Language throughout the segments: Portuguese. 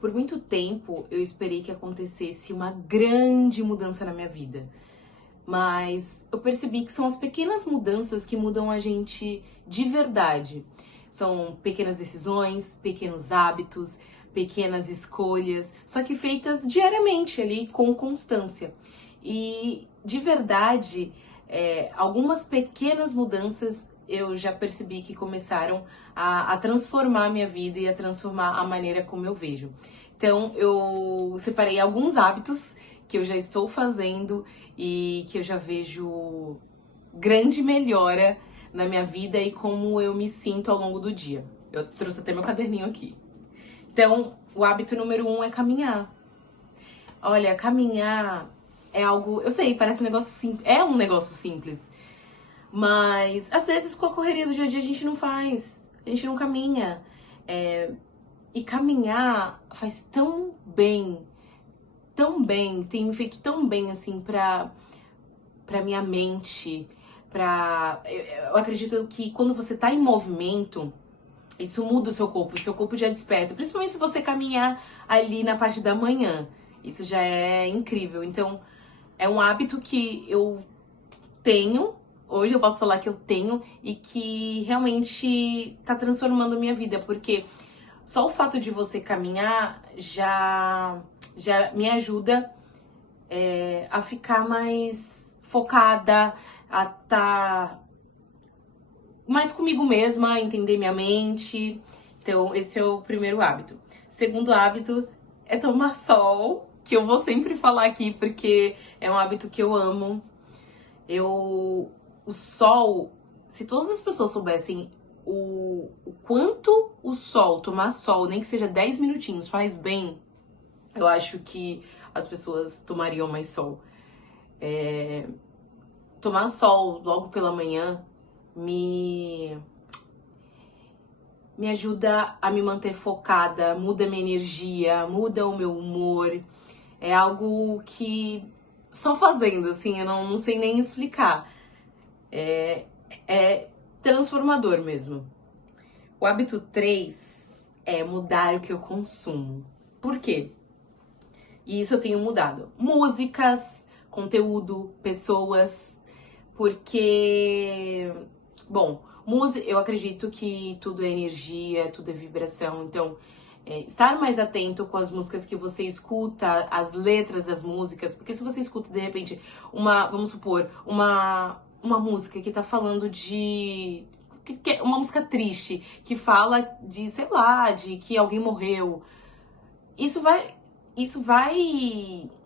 Por muito tempo eu esperei que acontecesse uma grande mudança na minha vida, mas eu percebi que são as pequenas mudanças que mudam a gente de verdade. São pequenas decisões, pequenos hábitos, pequenas escolhas, só que feitas diariamente ali com constância. E de verdade, algumas pequenas mudanças eu já percebi que começaram a transformar a minha vida e a transformar a maneira como eu vejo. Então, eu separei alguns hábitos que eu já estou fazendo e que eu já vejo grande melhora na minha vida e como eu me sinto ao longo do dia. Eu trouxe até meu caderninho aqui. Então, o hábito número 1 é caminhar. Olha, caminhar é algo, eu sei, parece um negócio simples, é um negócio simples, mas às vezes com a correria do dia a dia a gente não faz, a gente não caminha. E caminhar faz tão bem, tem me feito tão bem assim pra minha mente, eu acredito que quando você tá em movimento, isso muda o seu corpo já desperta, principalmente se você caminhar ali na parte da manhã, isso já é incrível. Então, é um hábito que eu tenho, hoje eu posso falar que eu tenho e que realmente tá transformando a minha vida, porque só o fato de você caminhar já me ajuda a ficar mais focada, a estar mais comigo mesma, a entender minha mente. Então, esse é o primeiro hábito. Segundo hábito é tomar sol, que eu vou sempre falar aqui porque é um hábito que eu amo. O sol, se todas as pessoas soubessem o quanto o sol, tomar sol, nem que seja 10 minutinhos, faz bem, eu acho que as pessoas tomariam mais sol. Tomar sol logo pela manhã me ajuda a me manter focada, muda minha energia, muda o meu humor. É algo que só fazendo, assim, eu não sei nem explicar. É transformador mesmo. O hábito 3 é mudar o que eu consumo. Por quê? E isso eu tenho mudado. Músicas, conteúdo, pessoas, porque, bom, música, eu acredito que tudo é energia, tudo é vibração, então estar mais atento com as músicas que você escuta, as letras das músicas, porque se você escuta de repente vamos supor, uma música que tá falando de uma música triste, que fala de, sei lá, de que alguém morreu, isso vai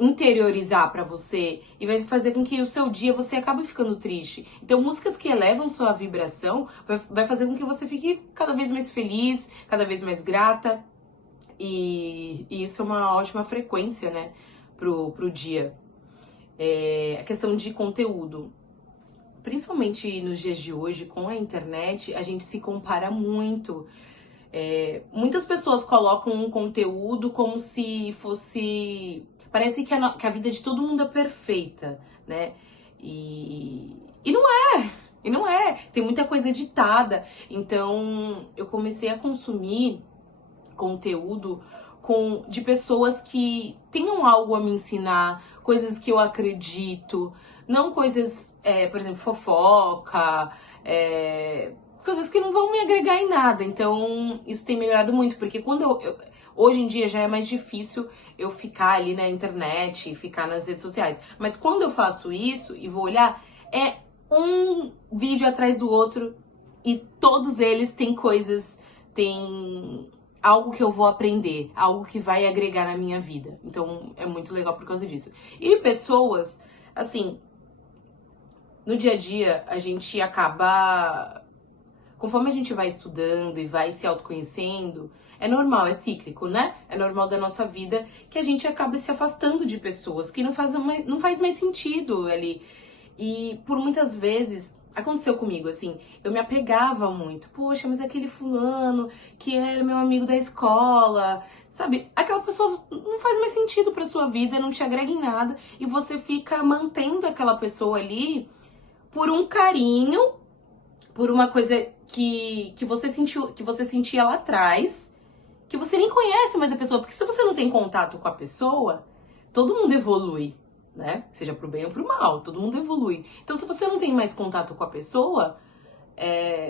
interiorizar pra você e vai fazer com que o seu dia você acabe ficando triste. Então, músicas que elevam sua vibração vai fazer com que você fique cada vez mais feliz, cada vez mais grata. E isso é uma ótima frequência, né, pro dia. A questão de conteúdo. Principalmente nos dias de hoje, com a internet, a gente se compara muito. Muitas pessoas colocam um conteúdo como se fosse... Parece que a vida de todo mundo é perfeita, né? E não é! E não é! Tem muita coisa editada. Então, eu comecei a consumir conteúdo de pessoas que tenham algo a me ensinar, coisas que eu acredito, não coisas, por exemplo, fofoca, coisas que não vão me agregar em nada. Então, isso tem melhorado muito, porque quando hoje em dia já é mais difícil eu ficar ali na internet, ficar nas redes sociais. Mas quando eu faço isso e vou olhar, é um vídeo atrás do outro e todos eles têm coisas, têm algo que eu vou aprender, algo que vai agregar na minha vida. Então, é muito legal por causa disso. E pessoas, assim, no dia a dia, a gente acaba... Conforme a gente vai estudando e vai se autoconhecendo, é normal, é cíclico, né? É normal da nossa vida que a gente acaba se afastando de pessoas que não faz mais sentido ali. E por muitas vezes, aconteceu comigo, assim, eu me apegava muito. Poxa, mas aquele fulano que era meu amigo da escola, sabe? Aquela pessoa não faz mais sentido pra sua vida, não te agrega em nada. E você fica mantendo aquela pessoa ali por um carinho, por uma coisa que você sentia lá atrás que você nem conhece mais a pessoa, porque se você não tem contato com a pessoa, todo mundo evolui, né? Seja pro bem ou pro mal, todo mundo evolui. Então, se você não tem mais contato com a pessoa,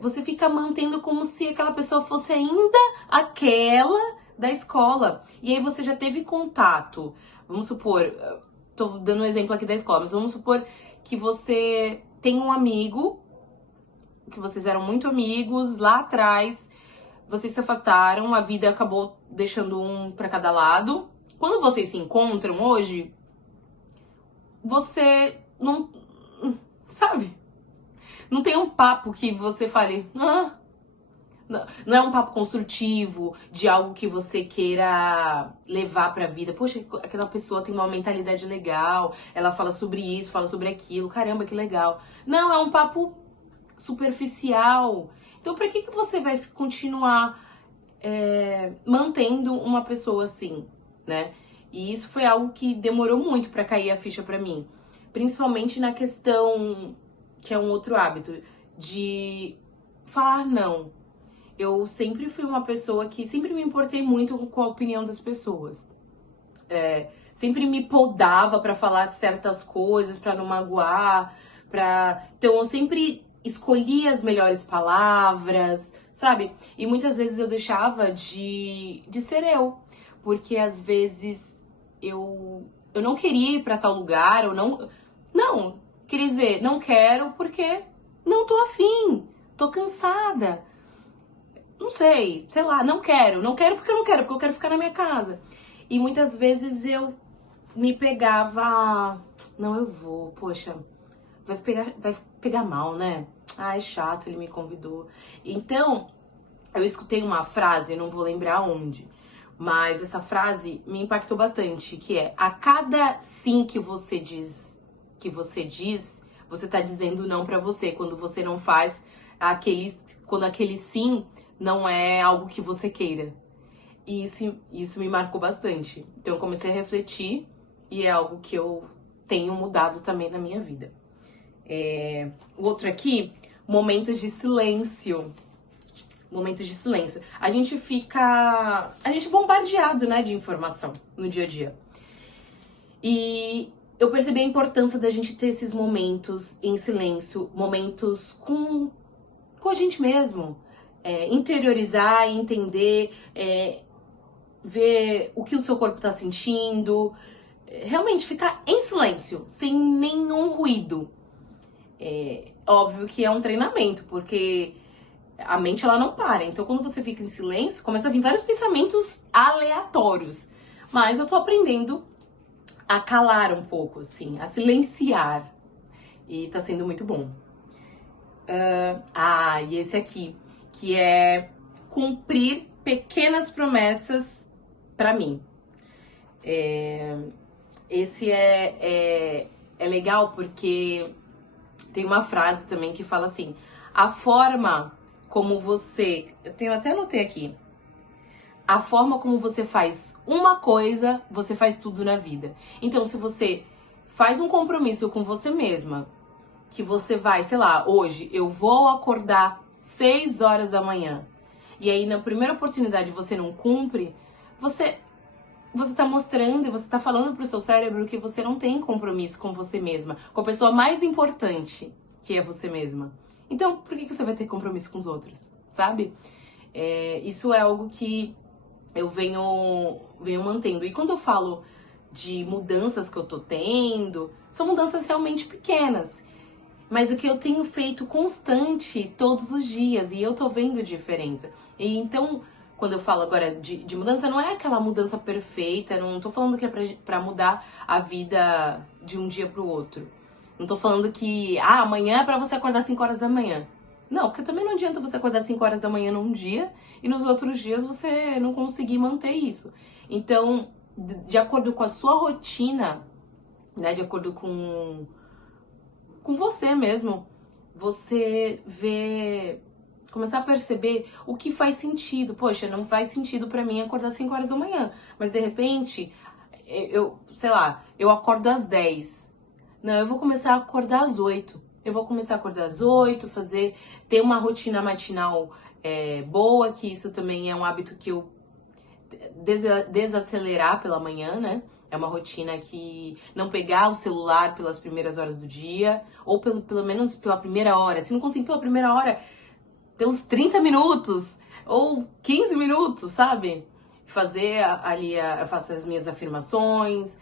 você fica mantendo como se aquela pessoa fosse ainda aquela da escola. E aí você já teve contato. Vamos supor, tô dando um exemplo aqui da escola, mas vamos supor que você tem um amigo, que vocês eram muito amigos lá atrás, vocês se afastaram, a vida acabou deixando um pra cada lado. Quando vocês se encontram hoje, você não, sabe? Não tem um papo que você fale, não é um papo construtivo, de algo que você queira levar pra vida. Poxa, aquela pessoa tem uma mentalidade legal, ela fala sobre isso, fala sobre aquilo, caramba, que legal. Não, é um papo superficial. Então, pra que você vai continuar mantendo uma pessoa assim, né? E isso foi algo que demorou muito pra cair a ficha pra mim. Principalmente na questão, que é um outro hábito, de falar não. Eu sempre fui uma pessoa que sempre me importei muito com a opinião das pessoas. Sempre me podava pra falar certas coisas, pra não magoar, então eu sempre escolhia as melhores palavras, sabe? E muitas vezes eu deixava de ser eu, porque às vezes eu não queria ir pra tal lugar, ou não, queria dizer, não quero porque não tô afim, tô cansada. Não sei lá, não quero porque eu não quero, porque eu quero ficar na minha casa. E muitas vezes eu me pegava, não, eu vou, poxa, vai pegar mal, né? Ah, é chato, ele me convidou. Então, eu escutei uma frase, não vou lembrar onde, mas essa frase me impactou bastante, que é: a cada sim que você diz, você tá dizendo não pra você, quando você não faz quando aquele sim não é algo que você queira. E isso me marcou bastante. Então eu comecei a refletir e é algo que eu tenho mudado também na minha vida. O outro aqui, momentos de silêncio. Momentos de silêncio. A gente é bombardeado, né, de informação no dia a dia. E eu percebi a importância da gente ter esses momentos em silêncio, momentos com a gente mesmo. Interiorizar, entender, ver o que o seu corpo tá sentindo. Realmente ficar em silêncio, sem nenhum ruído. Óbvio que é um treinamento, porque a mente ela não para. Então quando você fica em silêncio, começa a vir vários pensamentos aleatórios. Mas eu tô aprendendo a calar um pouco, assim, a silenciar. E tá sendo muito bom. E esse aqui, que é cumprir pequenas promessas pra mim. Esse é legal porque tem uma frase também que fala assim: a forma como você... Eu até anotei aqui. A forma como você faz uma coisa, você faz tudo na vida. Então, se você faz um compromisso com você mesma, que você vai, sei lá, hoje eu vou acordar 6 horas da manhã, e aí na primeira oportunidade você não cumpre, você tá mostrando e você tá falando pro seu cérebro que você não tem compromisso com você mesma, com a pessoa mais importante, que é você mesma. Então, por que você vai ter compromisso com os outros, sabe? Isso é algo que eu venho mantendo. E quando eu falo de mudanças que eu tô tendo, são mudanças realmente pequenas. Mas o que eu tenho feito constante todos os dias, e eu tô vendo diferença. E então, quando eu falo agora de mudança, não é aquela mudança perfeita, não tô falando que é pra mudar a vida de um dia pro outro. Não tô falando que amanhã é pra você acordar 5 horas da manhã. Não, porque também não adianta você acordar 5 horas da manhã num dia e nos outros dias você não conseguir manter isso. Então, de acordo com a sua rotina, né, de acordo com você mesmo, você começar a perceber o que faz sentido. Poxa, não faz sentido pra mim acordar 5 horas da manhã, mas de repente, eu acordo às 10. Não, eu vou começar a acordar às 8. Eu vou começar a acordar às 8, ter uma rotina matinal boa, que isso também é um hábito que eu desacelerar pela manhã, né? É uma rotina que não pegar o celular pelas primeiras horas do dia, ou pelo menos pela primeira hora. Se não conseguir pela primeira hora, pelos 30 minutos, ou 15 minutos, sabe? Fazer ali, eu faço as minhas afirmações,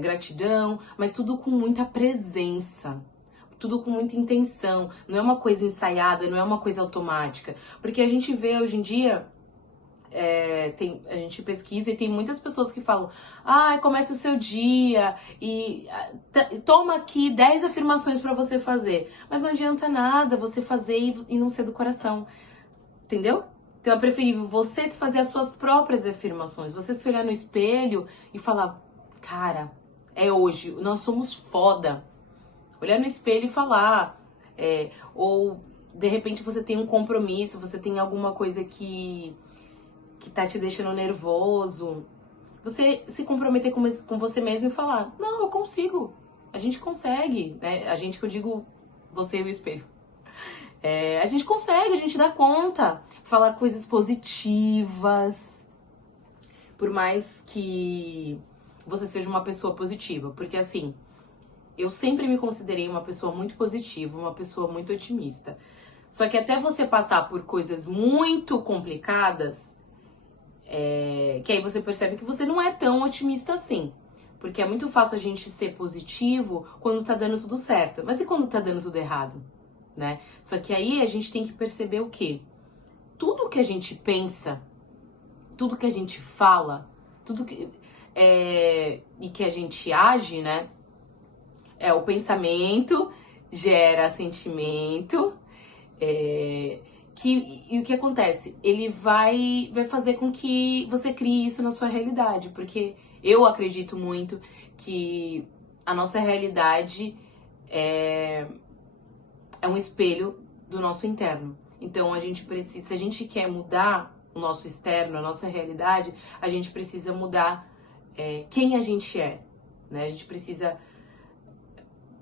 gratidão, mas tudo com muita presença. Tudo com muita intenção. Não é uma coisa ensaiada, não é uma coisa automática. Porque a gente vê hoje em dia... a gente pesquisa e tem muitas pessoas que falam: comece o seu dia e toma aqui 10 afirmações para você fazer. Mas não adianta nada você fazer e não ser do coração, entendeu? Então é preferível você fazer as suas próprias afirmações, você se olhar no espelho e falar: cara, é hoje, nós somos foda. Olhar no espelho e falar, ou de repente você tem um compromisso, você tem alguma coisa que tá te deixando nervoso, você se comprometer com você mesmo e falar: não, eu consigo, a gente consegue, né? A gente, que eu digo, você e o espelho. A gente consegue, a gente dá conta. Falar coisas positivas, por mais que você seja uma pessoa positiva, porque assim, eu sempre me considerei uma pessoa muito positiva, uma pessoa muito otimista. Só que até você passar por coisas muito complicadas, que aí você percebe que você não é tão otimista assim. Porque é muito fácil a gente ser positivo quando tá dando tudo certo. Mas e quando tá dando tudo errado? Né? Só que aí a gente tem que perceber o quê? Tudo que a gente pensa, tudo que a gente fala, tudo que... e que a gente age, né? O pensamento gera sentimento, e o que acontece? Ele vai fazer com que você crie isso na sua realidade, porque eu acredito muito que a nossa realidade é um espelho do nosso interno. Então a gente precisa, se a gente quer mudar o nosso externo, a nossa realidade, a gente precisa mudar quem a gente é, né? A gente precisa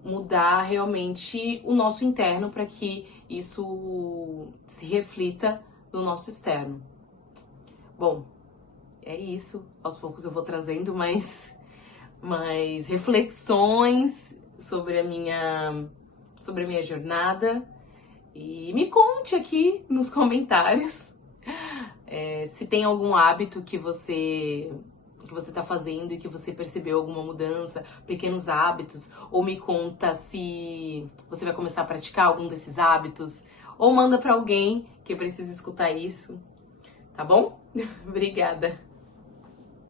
mudar realmente o nosso interno para que isso se reflita no nosso externo. Bom, é isso. Aos poucos eu vou trazendo mais reflexões sobre a minha jornada. E me conte aqui nos comentários se tem algum hábito que você tá fazendo e que você percebeu alguma mudança, pequenos hábitos, ou me conta se você vai começar a praticar algum desses hábitos, ou manda pra alguém que precisa escutar isso, tá bom? Obrigada!